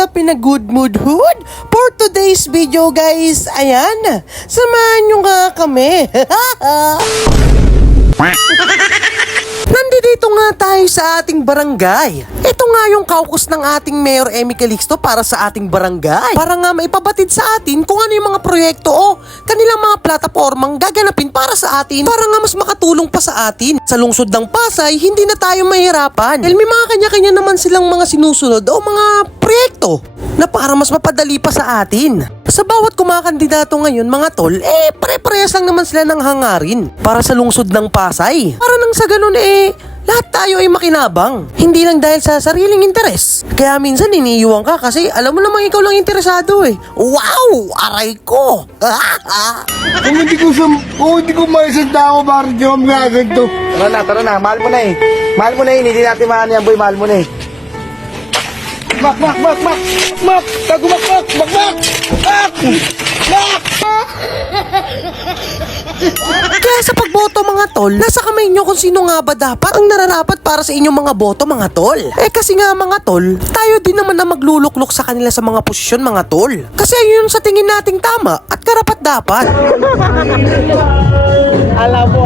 sa pinag-good mood hood for today's video, guys. Ayan, samahan nyo nga kami. Nandito nga tayo sa ating barangay. Ito nga yung caucus ng ating Mayor Emmy Calixto para sa ating barangay. Para nga maipabatid sa atin kung ano yung mga proyekto o kanilang mga platapormang gaganapin para sa atin. Para nga mas makatulong pa sa atin. Sa lungsod ng Pasay, hindi na tayo mahirapan. Dahil may mga kanya-kanya naman silang mga sinusunod o mga proyekto na para mas mapadali pa sa atin. Sa bawat kumakandidato ngayon mga tol, pare-parehas lang naman sila ng hangarin para sa lungsod ng Pasay. Para nang sa ganun lahat tayo ay makinabang. Hindi lang dahil sa sariling interes. Kaya minsan iniiwan ka kasi alam mo namang ikaw lang interesado eh. Wow! Aray ko! Kung hindi ko maisanda ako, bakit di ko magaganto? Tara na, mahal mo na eh. Mahal mo na eh, hindi natin mahan yan boy, mahal mo na eh. Mak! Tago mak! Kaya sa pagboto mga tol, nasa kamay nyo kung sino nga ba dapat ang nararapat para sa inyong mga boto mga tol. Kasi nga mga tol, tayo din naman na magluluklok sa kanila sa mga posisyon mga tol. Kasi yun sa tingin nating tama at karapat dapat. Alam mo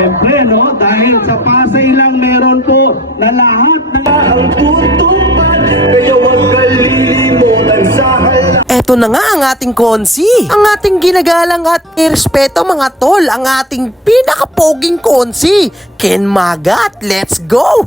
siyempre, no? Dahil sa Pasay lang meron po na lahat ng ang tutupad, kaya huwag kalilimutan sa halang. Eto na nga ang ating konsi, ang ating ginagalang at irespeto mga tol, ang ating pinakapoging konsi, Ken Magat. Let's go!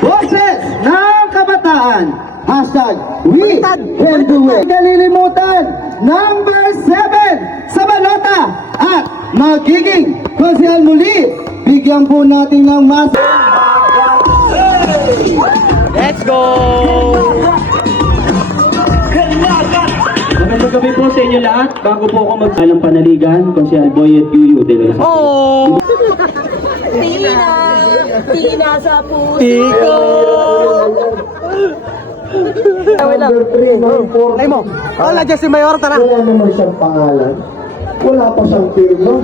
Boses ng kabataan. Hashtag we can do it. Kalilimutan. Number 7 sa balota at magiging konsyal muli. Bigyan po natin ng mas. Let's go! Magandang gabi po sa inyo lahat. Bago po ako magsalang panaligan, Konsyal Boy at Yuyu de Los Santos. Oh! Tina sa puso. Iko! Number 3, number 4. Ay mo, wala dyan si Mayor, tara. Wala naman siyang pangalan. Wala pa siyang firma.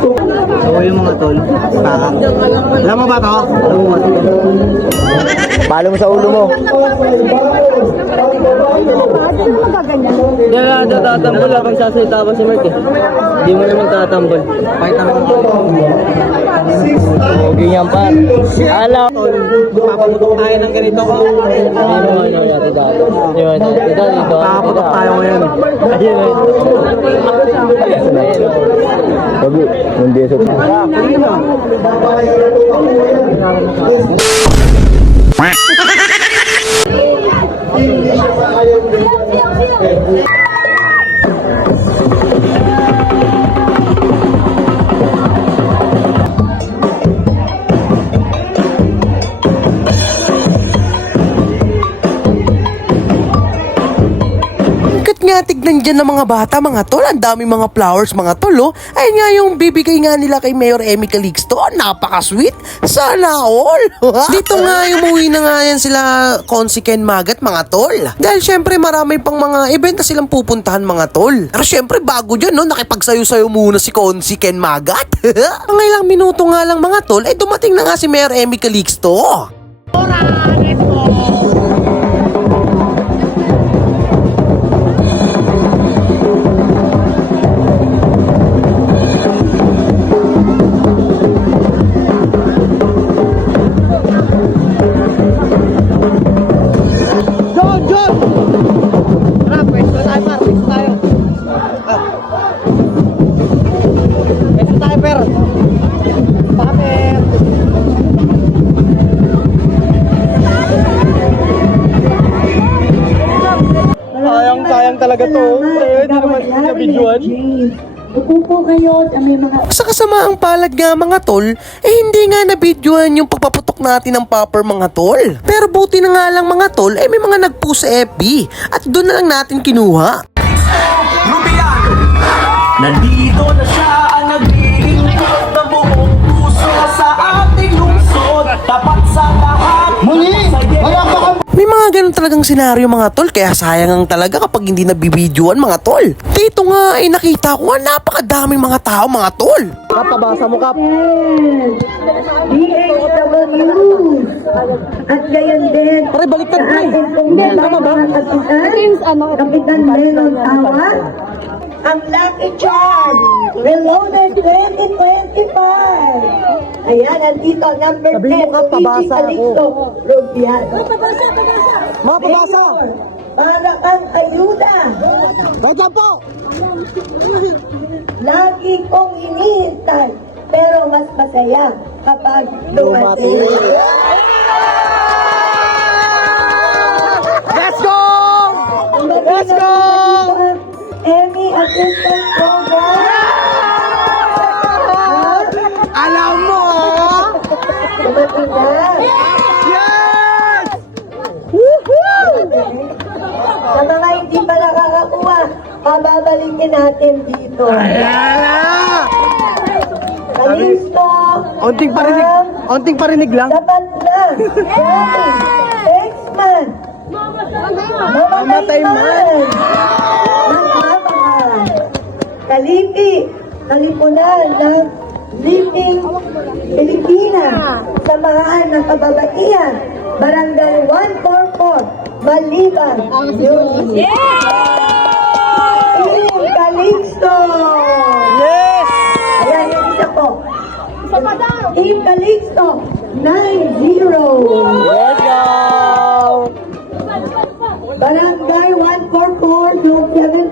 So yung mga tol, Alam mo ba to? palo mo sa ulo mo. Hindi na tatambol habang sasalita pa si Mark eh. Hindi mo naman tatambol. Pakita mo. Okay yan pa. Alam. Papaputok tayo ng ganito. Papaputok tayo ngayon. Ayun. Hindi siya sa ayaw din. Kat nga tignan dyan ng mga bata mga tol, ang daming mga flowers mga tol oh. Ayun nga yung bibigay nga nila kay Mayor Emmy Calixto, napaka-sweet, sana all. Dito nga umuwi na nga yan sila Konsi Ken Magat mga tol. Dahil syempre marami pang mga event na silang pupuntahan mga tol. Pero syempre bago dyan no, nakipagsayo-sayo muna si Konsi Ken Magat. Mga ilang minuto nga lang mga tol, ay dumating na nga si Mayor Emmy Calixto. Sayang talaga to. Hindi naman nabidyoan. Upo kayo at may mga Sa kasamaang palad nga mga tol, hindi nga nabidyohan yung pagpaputok natin ng popper mga tol. Pero buti na nga lang mga tol, may mga nagpost sa FB at doon na lang natin kinuha. Nandito na siya ang naglilingkod ng buong puso sa ating lungsod. Tapat sa lahat. Muli, palakpakan May mga ganun talagang senaryo mga tol, kaya sayang ang talaga kapag hindi nabibidyoan mga tol. Dito nga ay nakita ko nga napakadaming mga tao mga tol. Kapabasa mo kap. DHW at gayon din Pare, baliktad sa ka eh. ating pong Tama ba? Kapitan Menon Tawa, ang Lucky Charm Reloaded 2025. Ayan, nandito number 10, Sabi mo ka, Luigi pabasa ako. Calixto Rubiano. Mga pabasa. Mayor, para kang ayuda. Kahit lang po. Lagi kong hinihintay, pero mas masaya kapag dumating. Let's go! Let's go! Emmy Assistant Program. Alam mo! Dumating na. Yes! Sa mga hindi pa nakakakuha, pababalikin natin dito. Kalisto. Onting parinig lang. Dapat na. Thanks man. Mamatay man. Nagmamahal. Kalipi. Kalipunan ng Living Pilipinas. Samahan ng kababaihan. Barangay 144. Maliban. Unity. Team Calixto. Yes! Ayan yung isa po. Team Calixto 9-0. Let's go! Barangay 144, Zone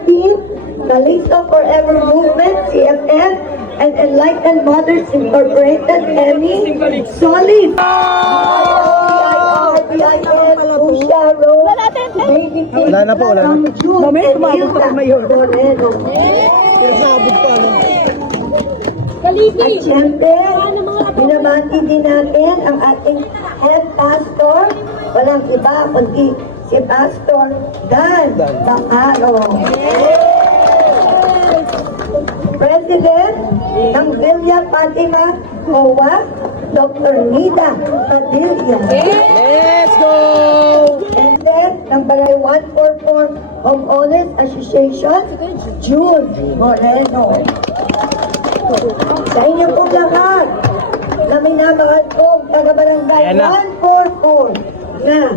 17, Calixto Forever Movement, CFF, and Enlightened Mothers Incorporated, Emmy, Solid. Wala na po, wala na. Mamaya, tumabot ka ng mayor. At syempre, binabati din natin ang ating head pastor, walang iba kundi si Pastor Dan Bacaro. President ng Villa Fatima COA, Dr. Nida Padilla. Let's go! President ng Barangay 144 Homeowners Association, Jude Moreno. Sa inyo po lahat, na minamahal ko, taga-barangay 144 na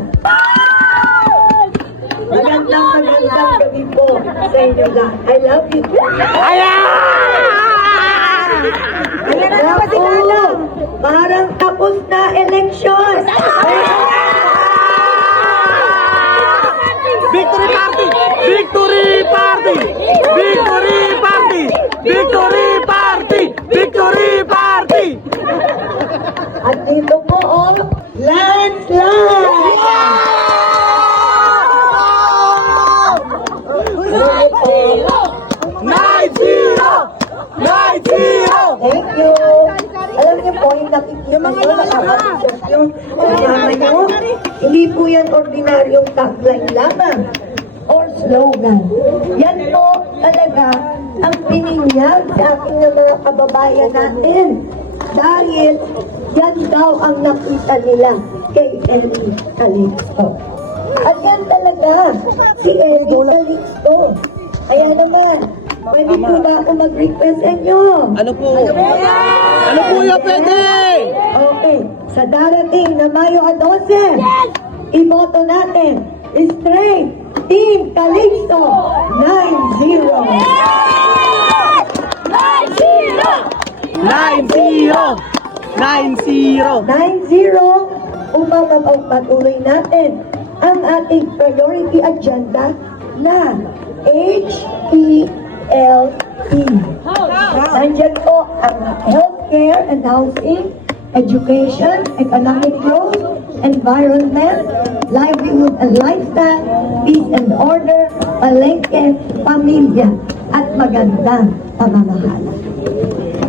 magandang gabi po sa inyo lahat. I love you. Naku, parang tapos na eleksyon. Victory party! Victory party! Victory party! Victory party! Victory Thank you. Alam niyo po, yung nakikita nyo, nakakapisas nyo, kasama nyo, hindi po yan ordinaryong tagline lamang or slogan. Yan po talaga ang pininyag sa aking mga kababayan natin. Dahil yan daw ang nakita nila kay Ellie Calixto. At yan talaga, si Ellie Calixto. Kaya naman, pwede po ba ako mag-request sa inyo? Ano po? Ano po yung pwede? Okay, sa darating na Mayo 12, iboto natin, straight, Team Calixto, 9-0. 9-0 upang mapagpatuloy natin ang ating priority agenda na HPLP. Nandiyan po ang healthcare and housing, education, economic growth, environment, livelihood and lifestyle, peace and order, palengke, pamilya, at magandang pamamahala.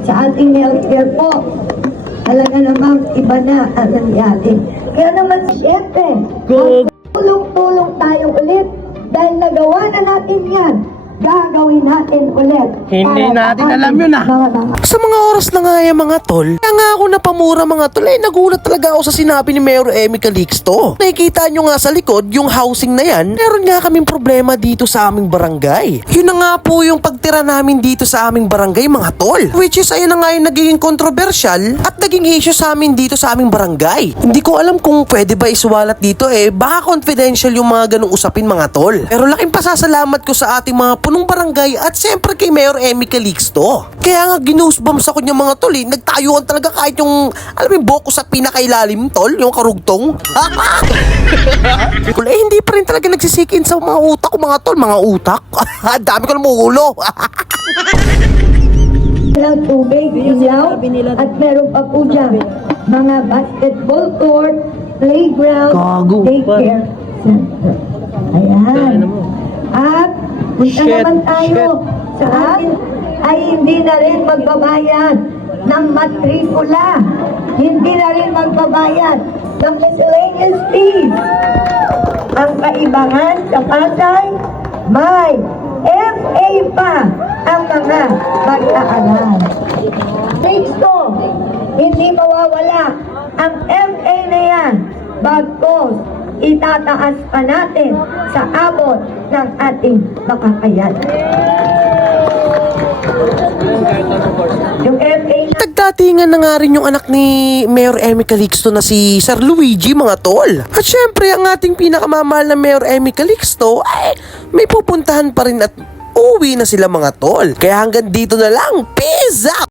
Sa ating healthcare po, talaga namang iba na ang nangyari. Kaya naman, syempre, tulong-tulong tayo ulit dahil nagawa na natin yan. Gagawin natin ulit. Hindi natin alam yun, Sa mga oras na nga yan mga tol, kaya nga ako napamura mga tol, nagulat talaga ako sa sinabi ni Mayor Emmy Calixto. Nakikita nyo nga sa likod, yung housing na yan, meron nga kaming problema dito sa aming barangay. Yun na nga po yung pagtira namin dito sa aming barangay mga tol. Which is ayun na nga yung nagiging controversial at naging issue sa amin dito sa aming barangay. Hindi ko alam kung pwede ba isuwalat dito baka confidential yung mga ganong usapin mga tol. Pero laking pasasalamat ko sa ating mga punong barangay at siyempre kay Mayor Emmy Calixto. Kaya nga ginuusebumps ako niya mga tol nagtayuan talaga kahit yung alam yung boko sa pinakailalim tol, yung karugtong. Hindi pa rin talaga nagsisikin sa mga utak ko mga tol, mga utak. Dami ko ng ulo. Walang tubig, ilaw, at meron pa po dyan mga basketball court, playground, daycare center. Ayan. At punta naman tayo sa atin ay hindi na rin magbabayad ng matrikula. Hindi na rin magbabayad ng miscellaneous fees. Ang kaibangan sa Pasay, may FA pa ang mga mag-aaral. Sixto, hindi mawawala ang FA na yan. Bagkos, itataas pa natin sa abot ng ating makakayan. Yung FA na Nagdatingan na nga rin yung anak ni Mayor Emmy Calixto na si Sir Luigi mga tol. At syempre ang ating pinakamamahal na Mayor Emmy Calixto ay may pupuntahan pa rin at uuwi na sila mga tol. Kaya hanggang dito na lang. Peace out!